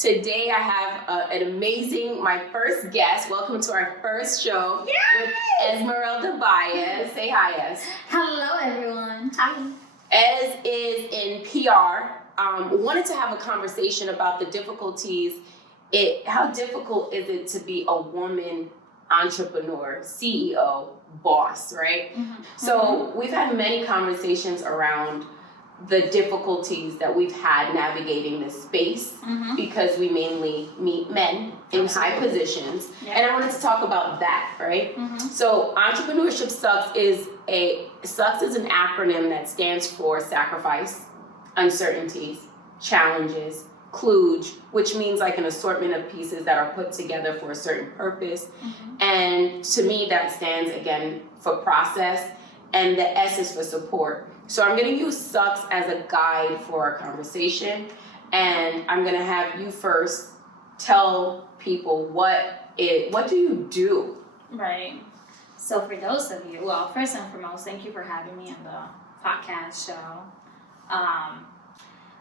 Today I have an amazing, my first guest. Welcome to our first show with Esmeralda Baez. Say hi, Es. Hello, everyone. Hi. Ez is in PR. Wanted to have a conversation about the difficulties. How difficult is it to be a woman entrepreneur, CEO, boss, right? Mm-hmm. So we've had many conversations around the difficulties that we've had navigating this space because we mainly meet men in high positions. Yeah. And I wanted to talk about that, right? So Entrepreneurship SUCKS is an acronym that stands for sacrifice, uncertainties, challenges, kludge, which means like an assortment of pieces that are put together for a certain purpose. And to me, that stands again for process, and the S is for support. So I'm going to use SUCKS as a guide for our conversation, and I'm going to have you first tell people what do you do? Right. So for those of you, well, first and foremost, thank you for having me on the podcast show. I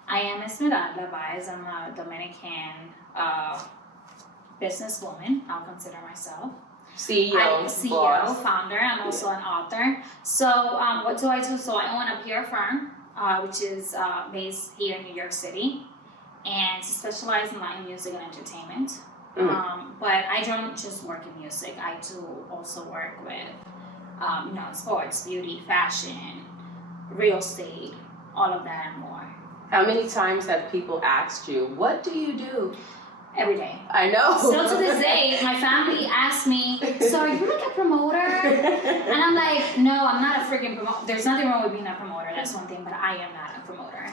am Esmeralda Baez. I'm a Dominican businesswoman, I'll consider myself. CEO, boss. Founder. I'm also an author. So what do I do? So I own a PR firm, which is based here in New York City, and specialize in live music and entertainment. But I don't just work in music. I do also work with, sports, beauty, fashion, real estate, all of that and more. How many times have people asked you, what do you do? Every day. I know. Still to this day, my family asks me, so are you like a promoter? And I'm like, no, I'm not a freaking promoter. There's nothing wrong with being a promoter, that's one thing, but I am not a promoter.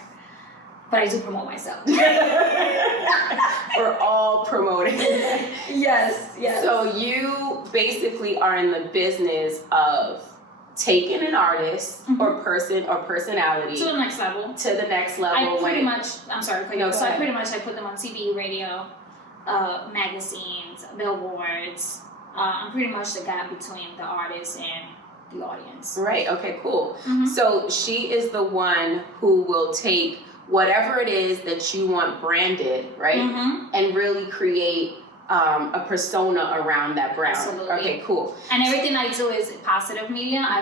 But I do promote myself. We're all promoting. Yes. So you basically are in the business of taking an artist or person or personality to the next level. I pretty much I put them on TV, radio, magazines, billboards. I'm pretty much the gap between the artist and the audience. Right, okay, cool. So she is the one who will take whatever it is that you want branded, right? And really create a persona around that brand. Absolutely. Okay, cool. And everything I do is positive media. I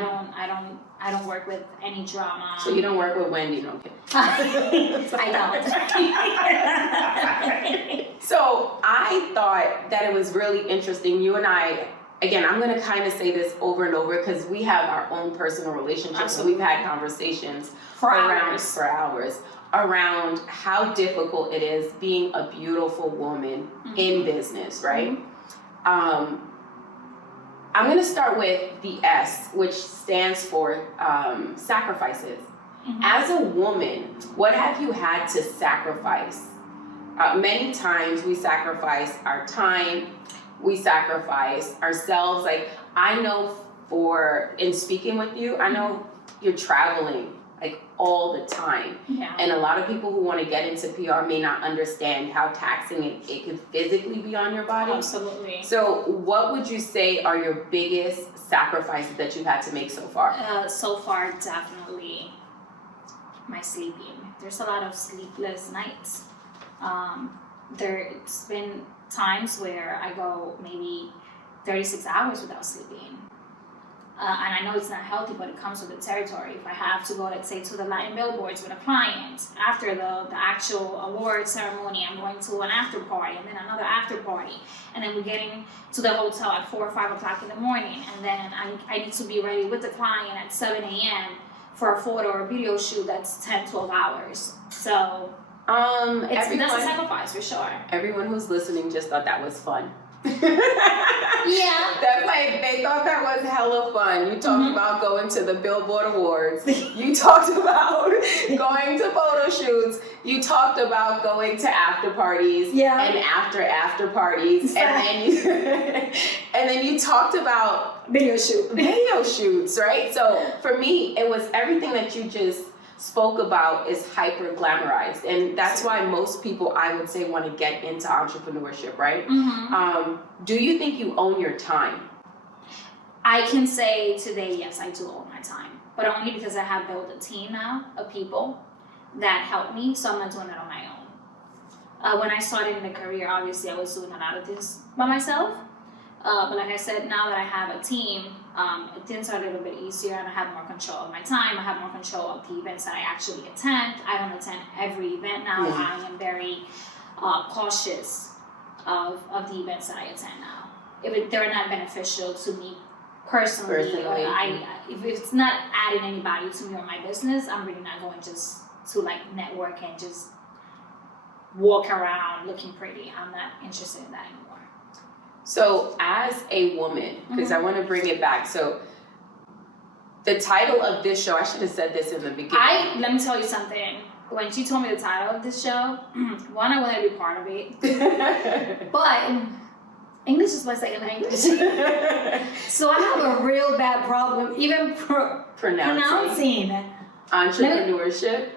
don't work with any drama. So you don't work with Wendy, no kidding. I don't. So I thought that it was really interesting. You and I, again, I'm going to kind of say this over and over because we have our own personal relationships. Absolutely. So we've had conversations for hours around how difficult it is being a beautiful woman in business, right? I'm going to start with the S, which stands for sacrifices. As a woman, what have you had to sacrifice? Many times we sacrifice our time, we sacrifice ourselves. Like I know in speaking with you, I know you're traveling like all the time. Yeah. And a lot of people who want to get into PR may not understand how taxing it can physically be on your body. Absolutely. So what would you say are your biggest sacrifices that you've had to make so far? So far, definitely my sleeping. There's a lot of sleepless nights. There's been times where I go maybe 36 hours without sleeping. And I know it's not healthy, but it comes with the territory. If I have to go, let's say, to the Latin billboards with a client, after the actual award ceremony, I'm going to an after party, and then another after party. And then we're getting to the hotel at 4 or 5 o'clock in the morning. And then I need to be ready with the client at 7 a.m. for a photo or a video shoot that's 10, 12 hours. So that's a sacrifice for sure. Everyone who's listening just thought that was fun. Yeah. That's like, they thought that was hella fun. You talked about going to the Billboard Awards. You talked about going to photo shoots. You talked about going to after parties and after parties. And then you talked about video shoots, right? So for me, it was everything that you just spoke about is hyper glamorized, and that's why most people, I would say, want to get into entrepreneurship, right? Do you think you own your time? I can say today, yes, I do own my time, but only because I have built a team now of people that help me, so I'm not doing it on my own. When I started in the career, obviously I was doing a lot of things by myself. But like I said, now that I have a team, things are a little bit easier and I have more control of my time. I have more control of the events that I actually attend. I don't attend every event now. I am very cautious of the events that I attend now. If they're not beneficial to me personally. Or if it's not adding any value to me or my business, I'm really not going just to like network and just walk around looking pretty. I'm not interested in that anymore. So as a woman, because I want to bring it back. So the title of this show, I should have said this in the beginning. Let me tell you something. When she told me the title of this show, one, I wanted to be part of it. But English is my second language. So I have a real bad problem even pronouncing. Entrepreneurship.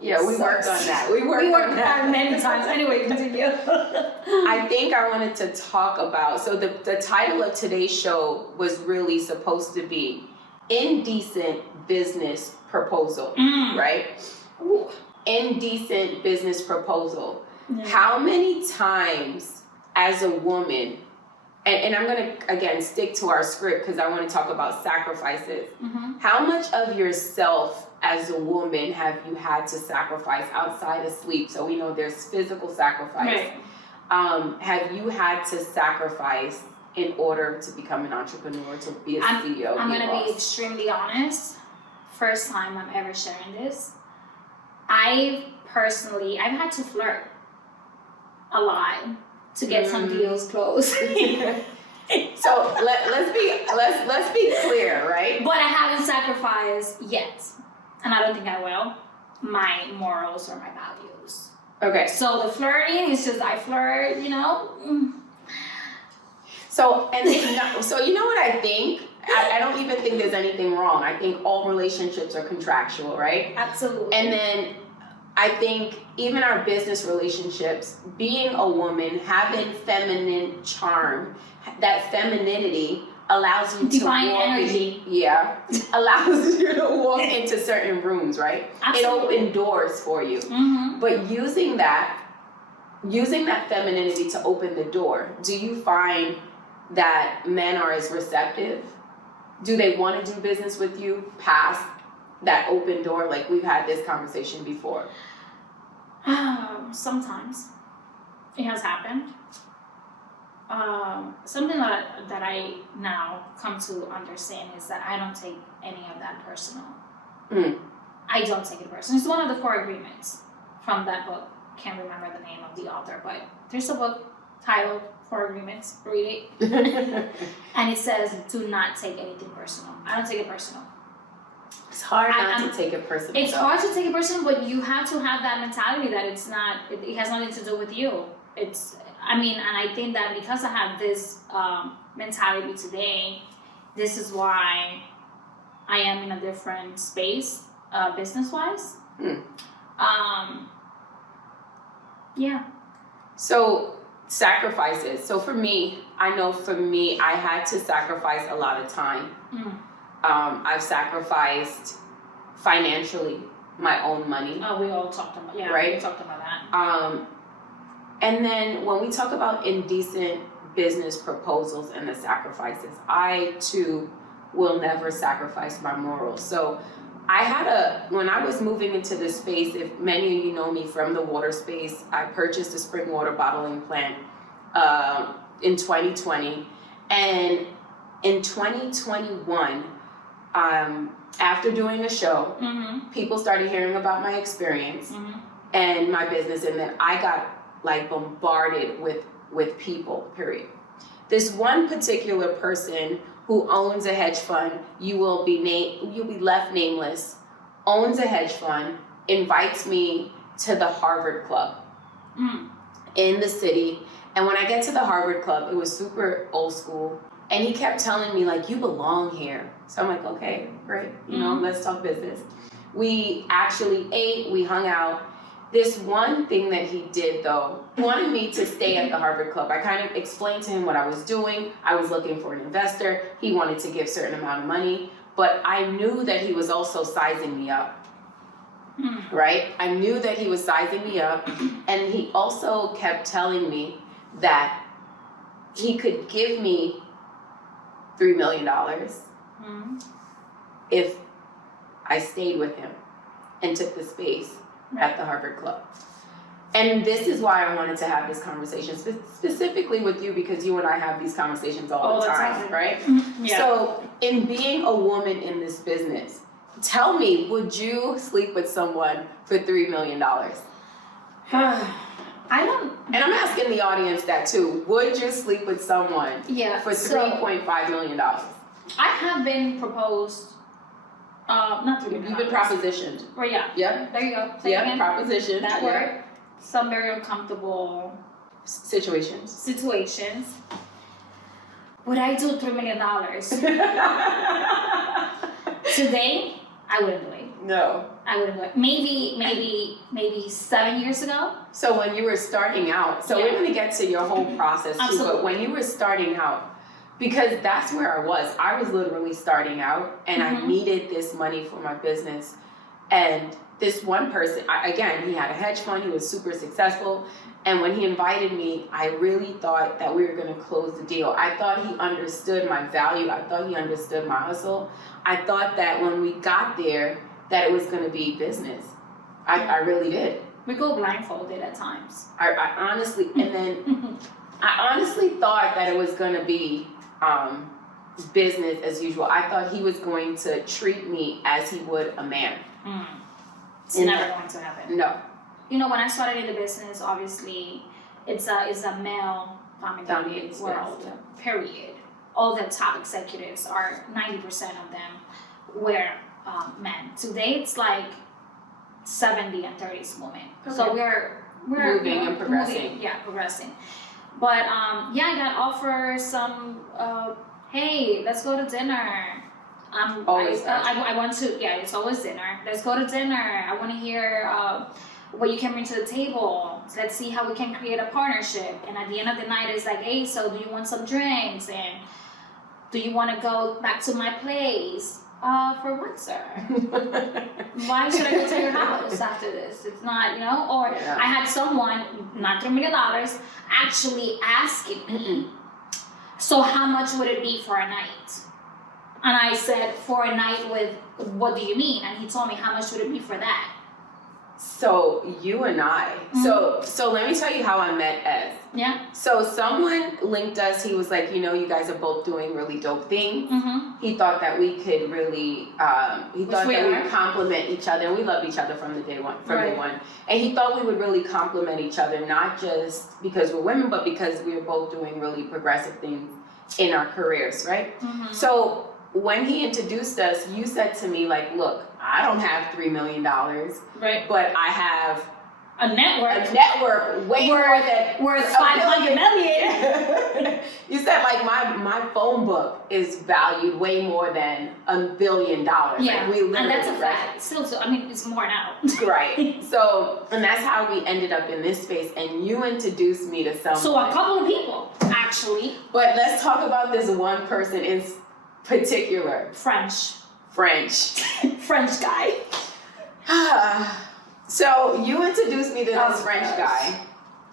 Yeah, we worked on that. We worked on that many times. Anyway, continue. I think I wanted to talk about, so the title of today's show was really supposed to be Indecent Business Proposal, right? Ooh. Indecent Business Proposal. How many times as a woman, and I'm going to, again, stick to our script because I want to talk about sacrifices. How much of yourself as a woman have you had to sacrifice outside of sleep? So we know there's physical sacrifice. Right. Have you had to sacrifice in order to become an entrepreneur, to be a CEO? I'm going to be extremely honest. First time I'm ever sharing this. I've had to flirt a lot to get some deals closed. So let's be clear, right? But I haven't sacrificed yet, and I don't think I will, my morals or my values. Okay. So the flirting is just I flirt, you know. So you know what I think? I don't even think there's anything wrong. I think all relationships are contractual, right? Absolutely. And then I think even our business relationships, being a woman, having feminine charm, that femininity allows you divine to walk energy. Allows you to walk into certain rooms, right? Absolutely. It opens doors for you. But using that femininity to open the door, do you find that men are as receptive? Do they want to do business with you past that open door? Like we've had this conversation before. Sometimes it has happened. Something that I now come to understand is that I don't take any of that personal. I don't take it personal. It's one of the core agreements from that book. Can't remember the name of the author, but there's a book titled Core Agreements. Read it. And it says, do not take anything personal. I don't take it personal. It's hard not to take it personal. It's hard to take it personal, but you have to have that mentality that it has nothing to do with you. And I think that because I have this mentality today, this is why I am in a different space, business-wise. Yeah. So sacrifices. So for me, I had to sacrifice a lot of time. I've sacrificed financially my own money. Oh, we all talked about right? We talked about that. And then when we talk about indecent business proposals and the sacrifices, I too will never sacrifice my morals. So when I was moving into this space, if many of you know me from the water space, I purchased a spring water bottling plant in 2020. And in 2021, after doing a show, people started hearing about my experience and my business, and then I got like bombarded with people, period. This one particular person who owns a hedge fund, you'll be left nameless, owns a hedge fund, invites me to the Harvard Club in the city. And when I get to the Harvard Club, it was super old school. And he kept telling me, like, you belong here. So I'm like, okay, great. Let's talk business. We actually ate, we hung out. This one thing that he did, though, wanted me to stay at the Harvard Club. I kind of explained to him what I was doing. I was looking for an investor. He wanted to give a certain amount of money. But I knew that he was also sizing me up. right? I knew that he was sizing me up, and he also kept telling me that he could give me $3 million if I stayed with him and took the space at the Harvard Club. And this is why I wanted to have this conversation, specifically with you, because you and I have these conversations all the time, right? Yeah. So, in being a woman in this business, tell me, would you sleep with someone for $3 million? I don't. And I'm asking the audience that too. Would you sleep with someone for $3.5 million? I have been proposed. Not $3 million. You've been propositioned. Right, yeah. Yep. There you go. Yep, propositioned. That word. Some very uncomfortable situations. Would I do $3 million? Today, I wouldn't do it. No. I wouldn't do it. Maybe 7 years ago. So when you were starting out, we're going to get to your whole process too, Absolutely. but when you were starting out, because that's where I was literally starting out, and I needed this money for my business. And this one person, again, he had a hedge fund, he was super successful, and when he invited me, I really thought that we were going to close the deal. I thought he understood my value, I thought he understood my hustle. I thought that when we got there, that it was going to be business. I really did. We go blindfolded at times. I honestly, and then I honestly thought that it was going to be business as usual. I thought he was going to treat me as he would a man. It's never going to happen. No. You know, when I started in the business, obviously, it's a male dominated world. Yes. Period. All the top executives are 90% of them were men. Today, it's like 70 and 30s women. Okay. So we're moving and progressing. Progressing. But I got offers. Hey, let's go to dinner. Always. I want to. Yeah, it's always dinner. Let's go to dinner. I want to hear what you can bring to the table. Let's see how we can create a partnership. And at the end of the night, it's like, hey, so do you want some drinks? And do you want to go back to my place? For what, sir? Why should I go to your house after this? It's not, or I had someone, not $3 million, actually asking me, so how much would it be for a night? And I said, for a night with, what do you mean? And he told me, how much would it be for that? So you and I, so let me tell you how I met Ez. Yeah. So someone linked us. He was like, you guys are both doing really dope things. He thought that we could really, he thought that we would complement each other, and we love each other from the day one. Day one. And he thought we would really complement each other, not just because we're women, but because we were both doing really progressive things in our careers, right? So when he introduced us, you said to me, like, look, I don't have $3 million, but I have a network way more than worth $500 million. You said, like, my phone book is valued way more than $1 billion. Yeah, like, we and that's a fact. Still, it's more now. Right. So, and that's how we ended up in this space. And you introduced me to someone. So a couple of people, actually. But let's talk about this one person in particular. French guy. So you introduced me to this French guy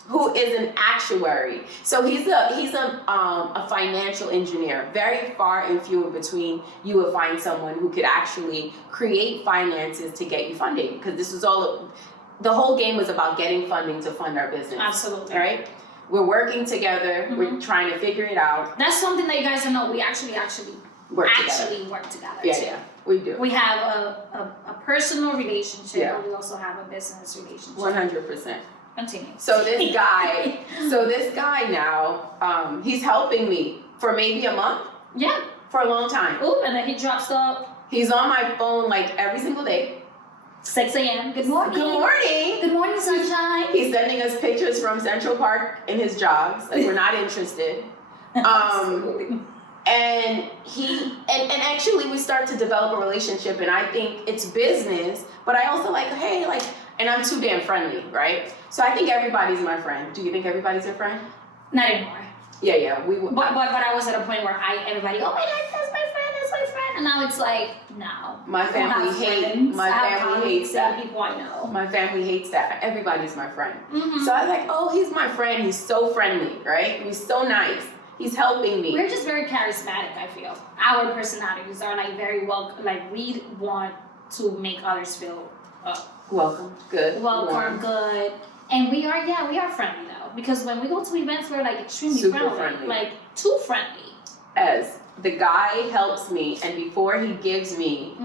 who is an actuary. So he's a financial engineer. Very far and few in between you will find someone who could actually create finances to get you funding, because this was the whole game was about getting funding to fund our business. Absolutely. Right? We're working together. We're trying to figure it out. That's something that you guys don't know. We actually work together. Yeah, we do. We have a personal relationship, but we also have a business relationship. 100%. Continue. So this guy now, he's helping me for maybe a month. Yeah. For a long time. Ooh, and then he drops up. He's on my phone like every single day. 6 a.m. Good morning. Good morning. Good morning, sunshine. He's sending us pictures from Central Park in his jogs. Like, we're not interested. Absolutely. And and actually we start to develop a relationship, and I think it's business, but I also like, hey, like, and I'm too damn friendly, right? So I think everybody's my friend. Do you think everybody's your friend? Not anymore. Yeah, But I was at a point where everybody, oh my God, that's my friend, my friend. And now it's like, no. My family hates that. People I know. My family hates that. Everybody's my friend. Mm-hmm. So I was like, oh, he's my friend. He's so friendly, right? He's so nice. He's helping me. We're just very charismatic, I feel. Our personalities are like very well, like we want to make others feel welcome, good, warm. Good. And we are friendly though. Because when we go to events, we're like extremely super friendly. Like too friendly. As the guy helps me, and before he gives me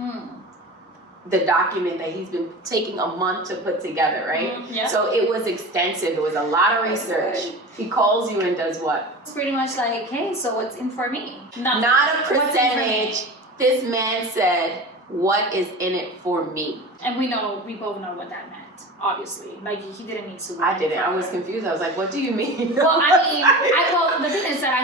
the document that he's been taking a month to put together, right? Yeah. So it was extensive. It was a lot of research. He calls you and does what? It's pretty much like, hey, so what's in for me? Not a percentage. This man said, what is in it for me? And we both know what that meant. Obviously, like he didn't need to. I didn't. I was confused. I was like, "What do you mean?" Well, I mean, the thing is that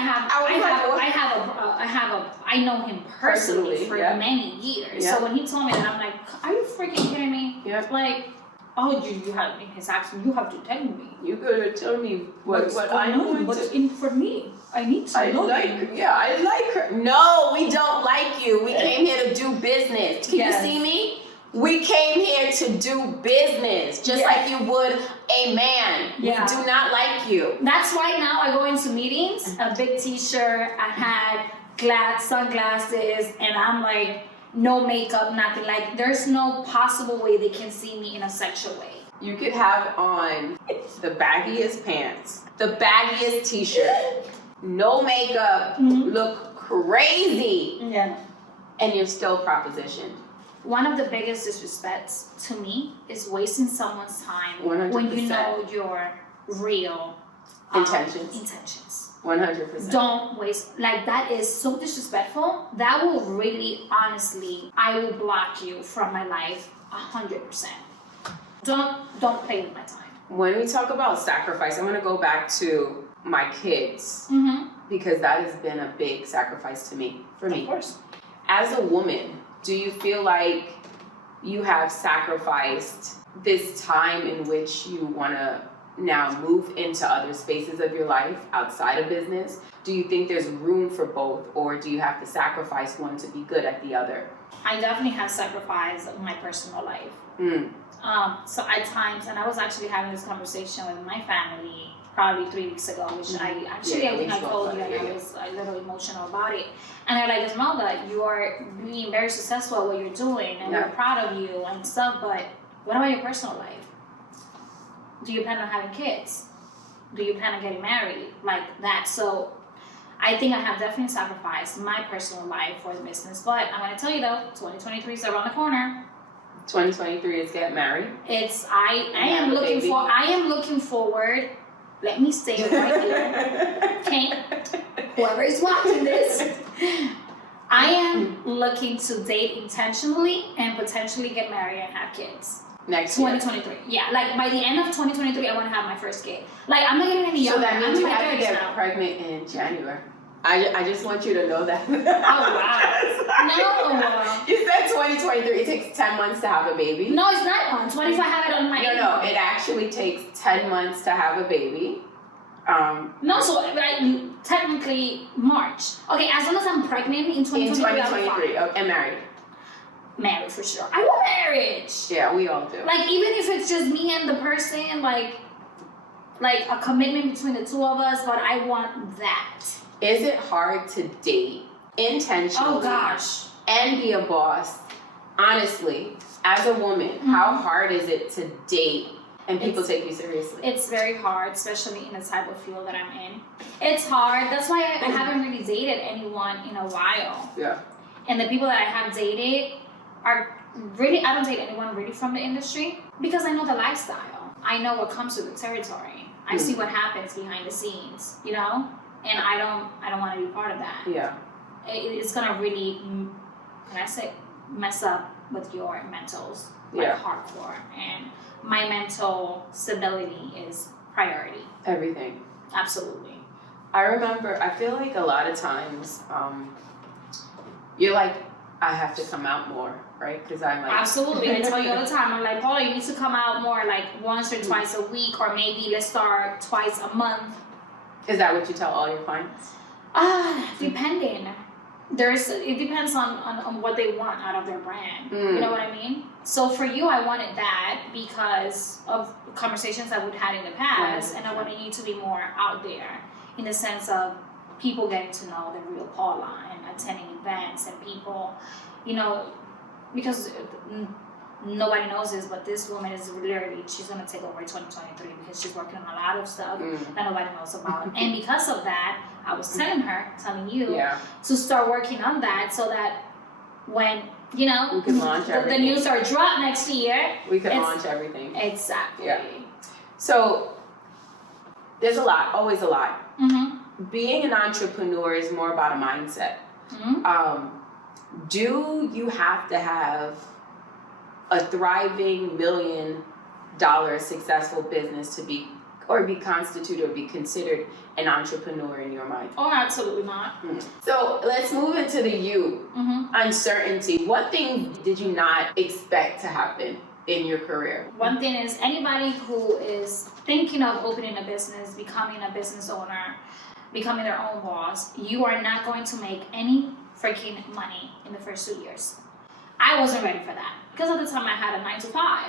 I know him personally for many years. Yeah. So when he told me that, I'm like, "Are you freaking kidding me?" Yeah. Like, oh, you have in his accent. You have to tell me. You gotta tell me what I know. What's in for me? I need to know. I like her. No, we don't like you. We came here to do business. Can you see me? We came here to do business, just like you would a man. Yeah. We do not like you. That's why now I go into meetings, a big t-shirt, I had sunglasses, and I'm like, no makeup, nothing. Like, there's no possible way they can see me in a sexual way. You could have on the baggiest pants, the baggiest t-shirt, no makeup, look crazy, and you're still propositioned. One of the biggest disrespects to me is wasting someone's time 100%. when you know your real intentions. 100%. Don't waste, like that is so disrespectful. That will really, honestly, I will block you from my life 100%. Don't play with my time. When we talk about sacrifice, I'm gonna go back to my kids because that has been a big sacrifice to me, for me. Of course. As a woman, do you feel like you have sacrificed this time in which you want to now move into other spaces of your life outside of business? Do you think there's room for both, or do you have to sacrifice one to be good at the other? I definitely have sacrificed my personal life. So at times, and I was actually having this conversation with my family probably 3 weeks ago, which I think I told you, and I was a little emotional about it. And they're like, Esmeralda, you are being very successful at what you're doing, and we're proud of you and stuff, but what about your personal life? Do you plan on having kids? Do you plan on getting married? Like that. So I think I have definitely sacrificed my personal life for the business. But I'm going to tell you though, 2023 is around the corner. 2023 is get married. I am looking forward. Let me say it right here. Okay? Whoever is watching this, I am looking to date intentionally and potentially get married and have kids. Next 2023. year. Yeah, like by the end of 2023, I want to have my first kid. Like, I'm not getting any younger. So that means you have to get now. pregnant in January. I just want you to know that. Oh, wow. No. You said 2023. It takes 10 months to have a baby. No, it's 9 months. What if I have it on my No, it actually takes 10 months to have a baby. No, so like, technically March. Okay, as long as I'm pregnant in 2023. In 2023, okay, and married. Marriage for sure. I want marriage. Yeah, we all do. Like, even if it's just me and the person, like a commitment between the two of us, but I want that. Is it hard to date intentionally? Oh gosh. And be a boss? Honestly, as a woman, how hard is it to date and people take you seriously? It's very hard, especially in the type of field that I'm in. It's hard. That's why I haven't really dated anyone in a while. Yeah. And the people that I have dated are really, I don't date anyone really from the industry because I know the lifestyle. I know what comes with the territory. I see what happens behind the scenes, you know? And I don't want to be part of that. Yeah. It's gonna really, mess up with your mentals, like hardcore. And my mental stability is priority. Everything. Absolutely. I feel like a lot of times, you're like, I have to come out more, right? Because I'm like... Absolutely. I tell you all the time, I'm like, Paulla, you need to come out more, like once or twice a week, or maybe let's start twice a month. Is that what you tell all your clients? Depending. it depends on what they want out of their brand. You know what I mean? So for you, I wanted that because of conversations that we'd had in the past, and I wanted you to be more out there in the sense of people getting to know the real Paulla and attending events and people, you know, because nobody knows this, but this woman is literally, she's going to take over 2023 because she's working on a lot of stuff that nobody knows about. And because of that, I was telling you to start working on that so that when, you know, we can launch the news are dropped next year. We can launch everything. Exactly. Yeah. So there's a lot, always a lot. Being an entrepreneur is more about a mindset. Do you have to have a thriving $1 million successful business to be constituted or be considered an entrepreneur in your mind? Oh, absolutely not. So let's move into the uncertainty. What thing did you not expect to happen in your career? One thing is, anybody who is thinking of opening a business, becoming a business owner, becoming their own boss, you are not going to make any freaking money in the first 2 years. I wasn't ready for that because at the time I had a 9 to 5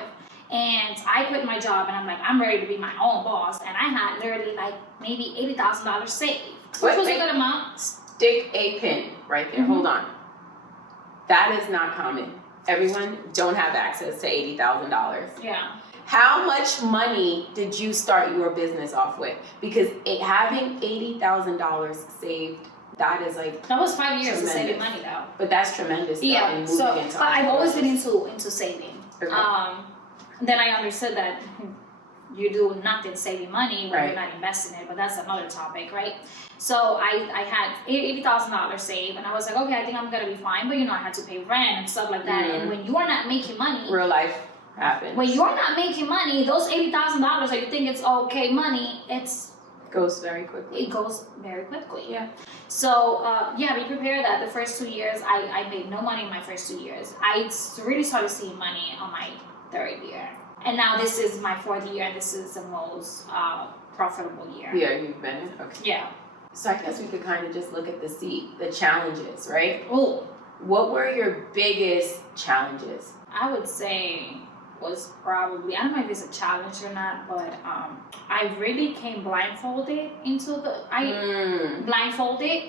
and I quit my job and I'm like, I'm ready to be my own boss, and I had literally like maybe $80,000 saved, which was a good amount. Stick a pin right there. Hold on. That is not common. Everyone don't have access to $80,000. Yeah. How much money did you start your business off with? Because having $80,000 saved, that is like that was 5 years of tremendous. saving money though. But that's tremendous. Yeah. So but I've always been into saving. Okay. Then I understood that you do nothing saving money when Right. you're not investing it, but that's another topic, right? So I had $80,000 saved, and I was like, okay, I think I'm gonna be fine. But you know, I had to pay rent and stuff like that. And when you are not making money, real life happens. when you're not making money, those $80,000 that you think it's okay money, Goes very quickly. it goes very quickly. Yeah. So be prepared that the first 2 years, I made no money in my first 2 years. I really started seeing money on my 3rd year. And now this is my 4th year, and this is the most profitable year. Yeah, you've been in? Okay. Yeah. So I guess we could kind of just look at the challenges, right? Oh, What were your biggest challenges? I would say was probably, I don't know if it's a challenge or not, but I really came blindfolded into blindfolded,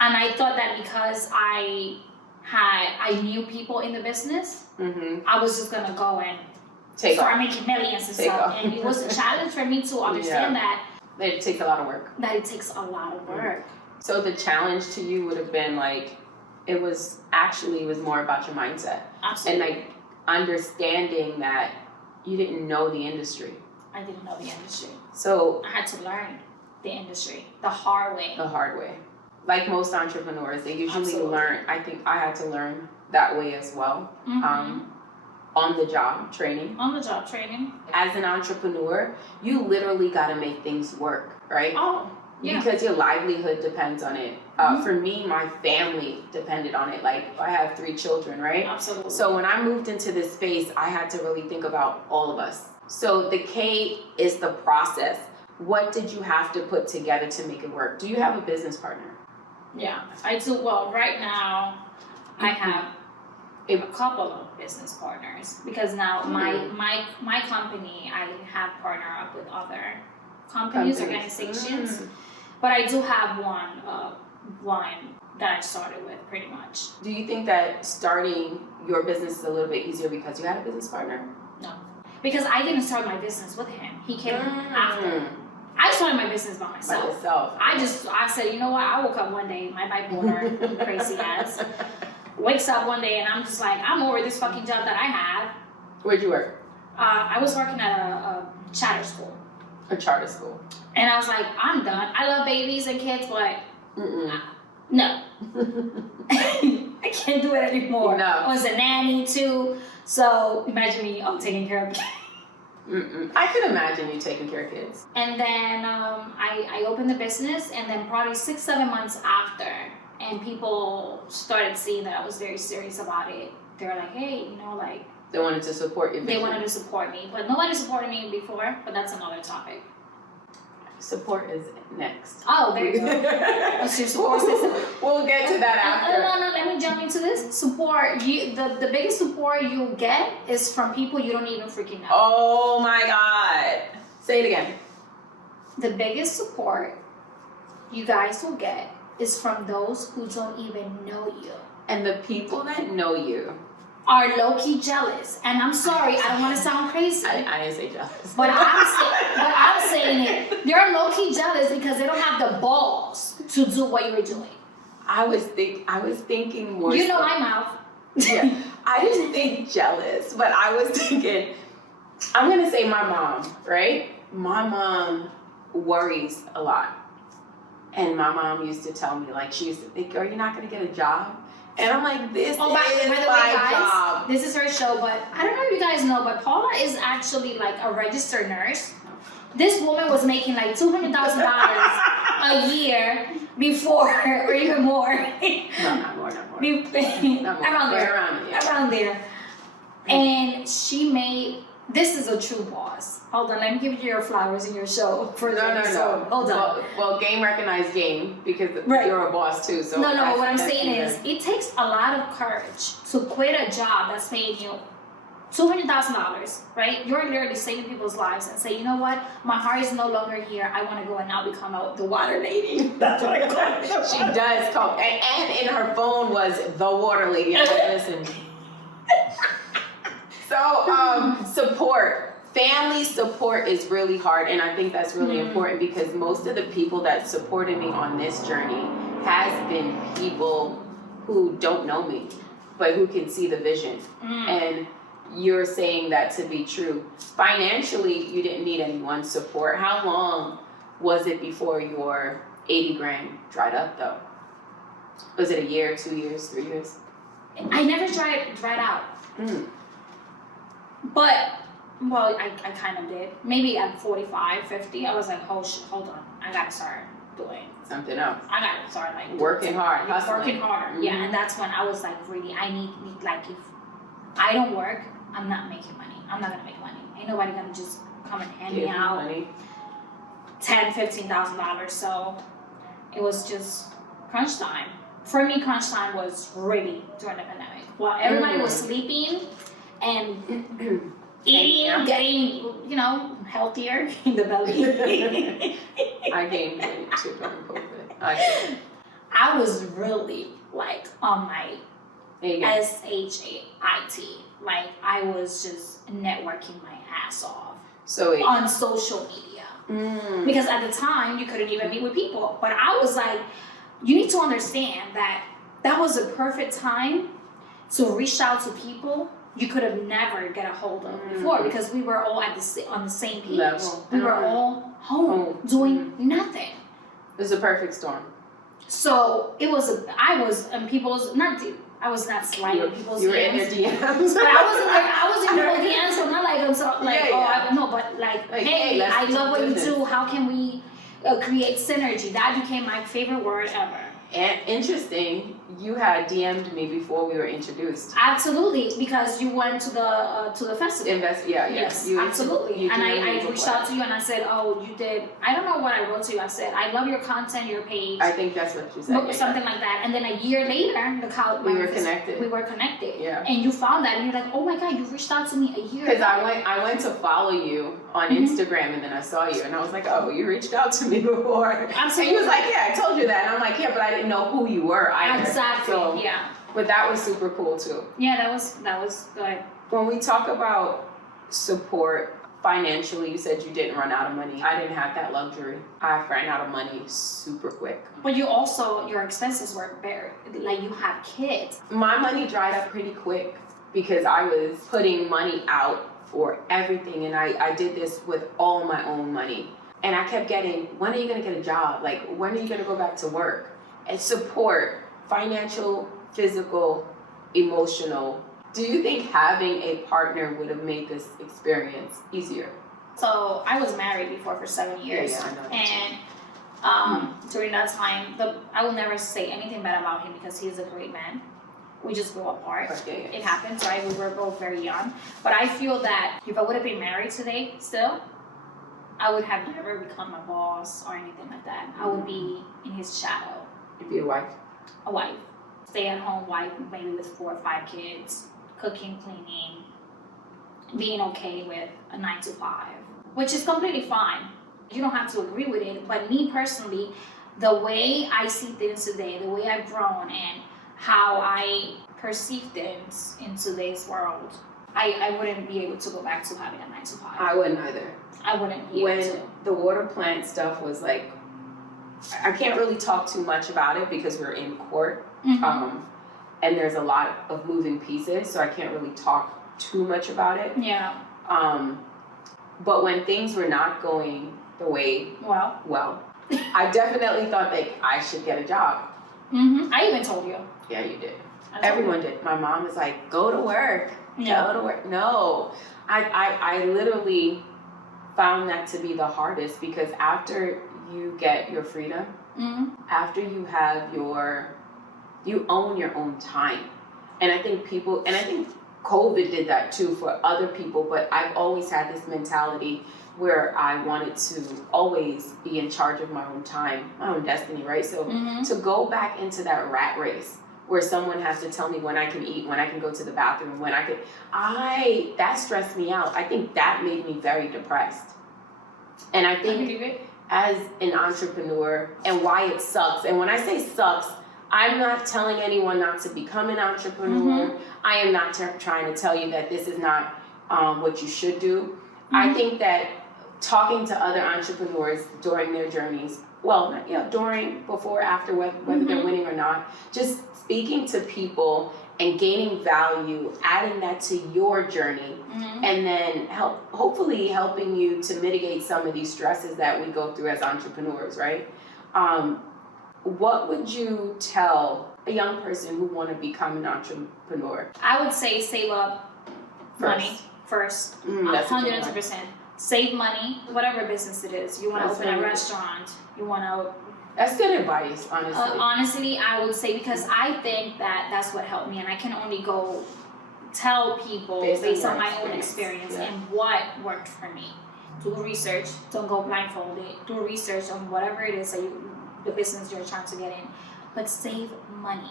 and I thought that because I knew people in the business, I was just gonna go and start making millions and stuff, and it was a challenge for me to understand that it takes a lot of work. That it takes a lot of work. So the challenge to you would have been like, it was more about your mindset. Absolutely. And like understanding that you didn't know the industry. I didn't know the industry. So I had to learn the industry the hard way. The hard way. Like most entrepreneurs, they usually Absolutely. learn. I think I had to learn that way as well. On the job training. On the job training. As an entrepreneur, you literally got to make things work, right? Oh, yeah. Because your livelihood depends on it. For me, my family depended on it. Like, I have 3 children, right? Absolutely. So when I moved into this space, I had to really think about all of us. So the K is the process. What did you have to put together to make it work? Do you have a business partner? Yeah, I do. Well, right now, I have a couple of business partners because now my company, I have partnered up with other companies. Organizations, but I do have one that I started with pretty much. Do you think that starting your business is a little bit easier because you had a business partner? No, because I didn't start my business with him. He came after. I started my business by myself. I said, you know what? I woke up one day, my bipolar crazy ass wakes up one day, and I'm just like, I'm over this fucking job that I have. Where'd you work? I was working at a charter school. A charter school. And I was like, I'm done. I love babies and kids, but no. I can't do it anymore. No. I was a nanny too, so imagine me taking care of kids. I could imagine you taking care of kids. And then I opened the business, and then probably 6-7 months after, and people started seeing that I was very serious about it. They were like, hey, you know, like... They wanted to support you. They wanted to support me, but nobody supported me before, but that's another topic. Support is next. Oh, there you go. What's your support system? We'll get to that after. No, let me jump into this. Support, the biggest support you get is from people you don't even freaking know. Oh my God. Say it again. The biggest support you guys will get is from those who don't even know you. And the people that know you are low-key jealous. And I'm sorry, I don't want to sound crazy. I didn't say jealous. But I'm saying it. They're low-key jealous because they don't have the balls to do what you're doing. I was thinking more. You know my mouth. Yeah. I didn't think jealous, but I was thinking, I'm gonna say my mom, right? My mom worries a lot. And my mom used to tell me, like, she used to think, "Are you not gonna get a job?" And I'm like, this is by the way, my guys, job. This is her show, but I don't know if you guys know, but Paulla is actually like a registered nurse. This woman was making like $200,000 a year before, or even more. No, not more. Around there. And she made, this is a true boss. Hold on, let me give you your flowers in your show. No. Hold on. Well, game recognized game, because you're a boss too. So no, what I'm saying is, it takes a lot of courage to quit a job that's paying you $200,000, right? You're literally saving people's lives and say, you know what? My heart is no longer here. I want to go and now become the water lady. That's what I call it. She does call, and in her phone was the water lady. I was like, listen. So, support. Family support is really hard, and I think that's really important because most of the people that supported me on this journey has been people who don't know me, but who can see the vision. And you're saying that to be true. Financially, you didn't need anyone's support. How long was it before your 80 grand dried up, though? Was it a year, 2 years, 3 years? I never dried out. But, well, I kind of did. Maybe at 45, 50, I was like, hold on. I got to start doing something else. I got to start like working hard, hustling. Working harder. Yeah, and that's when I was like, really, I need like, if I don't work, I'm not making money. I'm not going to make money. Ain't nobody going to just come and hand me out money. $10,000, $15,000. So it was just crunch time. For me, crunch time was really during the pandemic. While everybody was sleeping and eating, getting, healthier in the belly. I gained weight too during COVID. I was really like on my SHIT. Like I was just networking my ass off. So on social media. Because at the time you couldn't even meet with people. But I was like, you need to understand that was a perfect time to reach out to people you could have never get a hold of before, because we were all on the same page. Level. We were all home doing nothing. It was a perfect storm. So it was I was not sliding people's DMs. You were in their DMs. But I was in their DMs, so not like, hey, I love what you do. How can we create synergy? That became my favorite word ever. And interesting, you had DM'd me before we were introduced. Absolutely, because you went to the festival. Yes, absolutely. And I reached out to you and I said, oh, you did. I don't know what I wrote to you. I said, I love your content, your page. I think that's what you said. Something like that. And then a year later, we were connected. We were connected. Yeah. And you found that, and you're like, oh my God, you reached out to me a year ago. Because I went to follow you on Instagram, and then I saw you, and I was like, oh, you reached out to me before. Absolutely. And he was like, yeah, I told you that. And I'm like, yeah, but I didn't know who you were either. Exactly. So, yeah. But that was super cool too. Yeah, that was good. When we talk about support financially, you said you didn't run out of money. I didn't have that luxury. I ran out of money super quick. But your expenses were very, like you have kids. My money dried up pretty quick because I was putting money out for everything, and I did this with all my own money. And I kept getting, when are you gonna get a job? Like, when are you gonna go back to work? And support, financial, physical, emotional. Do you think having a partner would have made this experience easier? So I was married before for 7 years. Yeah, I know. And during that time, I will never say anything bad about him because he's a great man. We just grew apart. Okay. It happens, right? We were both very young. But I feel that if I would have been married today still, I would have never become a boss or anything like that. I would be in his shadow. You'd be a wife. A wife. Stay-at-home wife, maybe with 4 or 5 kids, cooking, cleaning, being okay with a 9-to-5, which is completely fine. You don't have to agree with it, but me personally, the way I see things today, the way I've grown and how I perceive things in today's world, I wouldn't be able to go back to having a 9-to-5. I wouldn't either. I wouldn't be able to. When the water plant stuff was like, I can't really talk too much about it because we're in court. Mm-hmm. And there's a lot of moving pieces, so I can't really talk too much about it. Yeah. But when things were not going the way, well, I definitely thought that I should get a job. Mm-hmm. I even told you. Yeah, you did. Everyone did. My mom was like, go to work. Yeah. Go to work. No. I literally found that to be the hardest because after you get your freedom, mm-hmm. after you have you own your own time. And I think COVID did that too for other people, but I've always had this mentality where I wanted to always be in charge of my own time, my own destiny, right? So mm-hmm. to go back into that rat race where someone has to tell me when I can eat, when I can go to the bathroom, when I could, that stressed me out. I think that made me very depressed. And I think as an entrepreneur and why it sucks, and when I say sucks, I'm not telling anyone not to become an entrepreneur. Mm-hmm. I am not trying to tell you that this is not what you should do. Mm-hmm. I think that talking to other entrepreneurs during their journeys, during, before, after, whether mm-hmm. they're winning or not, just speaking to people and gaining value, adding that to your journey, mm-hmm. and then hopefully helping you to mitigate some of these stresses that we go through as entrepreneurs, right? What would you tell a young person who want to become an entrepreneur? I would say save up money first. 100%. Save money, whatever business it is. You want to open a restaurant. You want to... That's good advice, honestly. Honestly, I would say, because I think that's what helped me, and I can only go tell people based on my own experience and what worked for me. Do research. Don't go blindfolded. Do research on whatever it is that the business you're trying to get in, but save money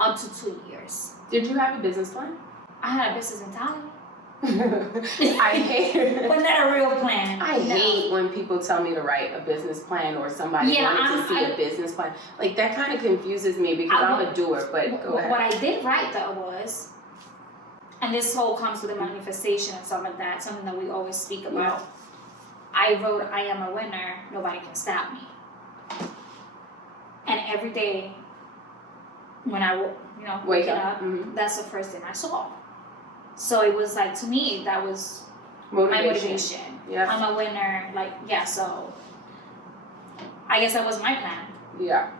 up to 2 years. Did you have a business plan? I had a business mentality. I hate but not a real plan. I hate when people tell me to write a business plan or somebody wanted to see a business plan. Like, that kind of confuses me because I'm a doer, but go ahead. What I did write though was, and this whole comes with the manifestation and stuff like that, something that we always speak about. I wrote, I am a winner, nobody can stop me. And every day when I wake up, mm-hmm. that's the first thing I saw. So it was like, to me, that was my motivation. Yeah. I'm a winner, so I guess that was my plan. Yeah.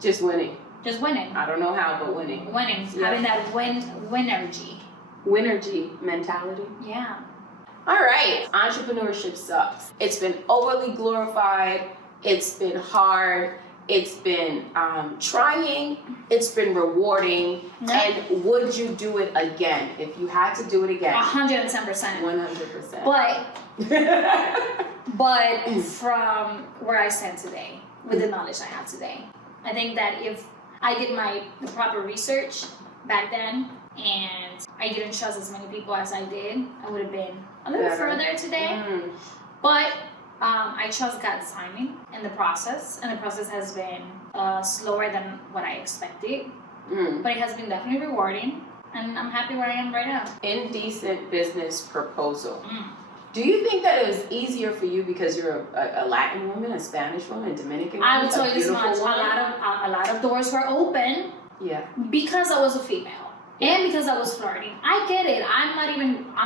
Just winning. Just winning. I don't know how, but winning. Winning. Yeah. Having that winergy. Winergy mentality. Yeah. All right. Entrepreneurship sucks. It's been overly glorified. It's been hard. It's been trying. It's been rewarding. Yeah. And would you do it again if you had to do it again? 110%. 100%. But from where I stand today, with the knowledge I have today, I think that if I did the proper research back then and I didn't trust as many people as I did, I would have been a little further today. Mm. But I trust God's timing in the process, and the process has been slower than what I expected. Mm. But it has been definitely rewarding, and I'm happy where I am right now. Indecent business proposal. Mm. Do you think that it was easier for you because you're a Latin woman, a Spanish woman, a Dominican woman? I would tell you this much: a lot of doors were open. Yeah. Because I was a female, and because I was flirting. I get it. I'm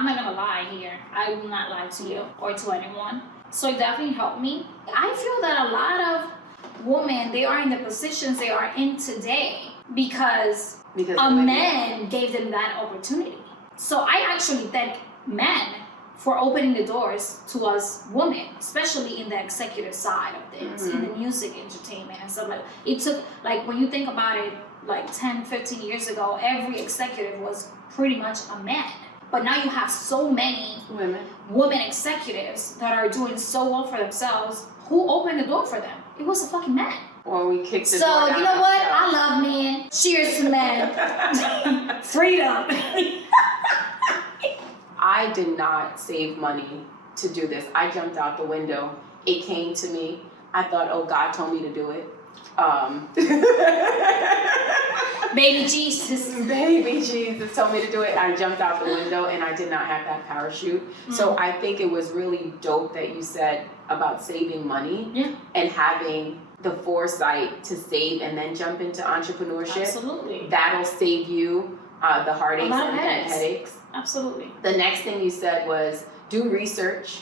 not gonna lie here. I will not lie to you or to anyone. So it definitely helped me. I feel that a lot of women, they are in the positions they are in today because a man gave them that opportunity. So I actually thank men for opening the doors to us women, especially in the executive side of things, mm-hmm. in the music, entertainment, and stuff like that. It took, when you think about it, 10, 15 years ago, every executive was pretty much a man. But now you have so many women executives that are doing so well for themselves. Who opened the door for them? It was a fucking man. Well, we kicked the So, door down you know what? ourselves. I love men. Cheers to men. Freedom. I did not save money to do this. I jumped out the window. It came to me. I thought, oh, God told me to do it. Baby Jesus. Baby Jesus told me to do it. I jumped out the window and I did not have that parachute. So I think it was really dope that you said about saving money and having the foresight to save and then jump into entrepreneurship. Absolutely. That'll save you the heartaches and headaches. Absolutely. The next thing you said was do research.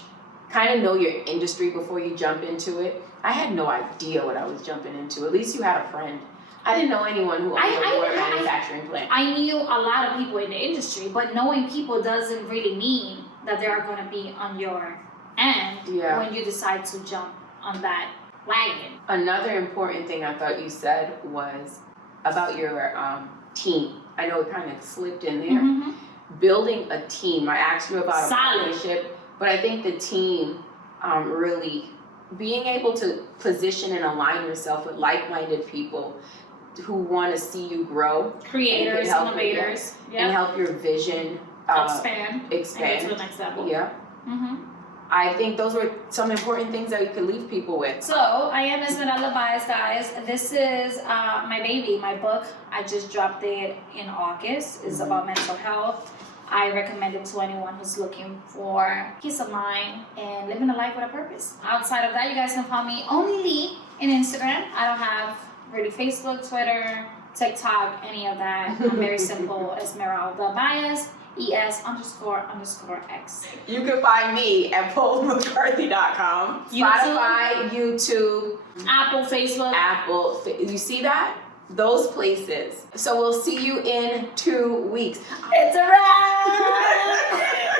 Kind of know your industry before you jump into it. I had no idea what I was jumping into. At least you had a friend. I didn't know anyone who owned a water manufacturing plant. I knew a lot of people in the industry, but knowing people doesn't really mean that they are going to be on your end when you decide to jump on that wagon. Another important thing I thought you said was about your team. I know it kind of slipped in there. Building a team. I asked you about a partnership, but I think the team really being able to position and align yourself with like-minded people who want to see you grow, creators, innovators, and help your vision expand and get to the next level. I think those were some important things that you could leave people with. So I am Esmeralda Baez, guys. This is my baby, my book. I just dropped it in August. It's about mental health. I recommend it to anyone who's looking for peace of mind and living a life with a purpose. Outside of that, you guys can follow me only in Instagram. I don't have really Facebook, Twitter, TikTok, any of that. I'm very simple. Esmeralda Baez, ES__X. You can find me at PaullaMcCarthy.com. Spotify, YouTube, Apple, Facebook. Apple. You see that? Those places. So we'll see you in 2 weeks. It's a wrap!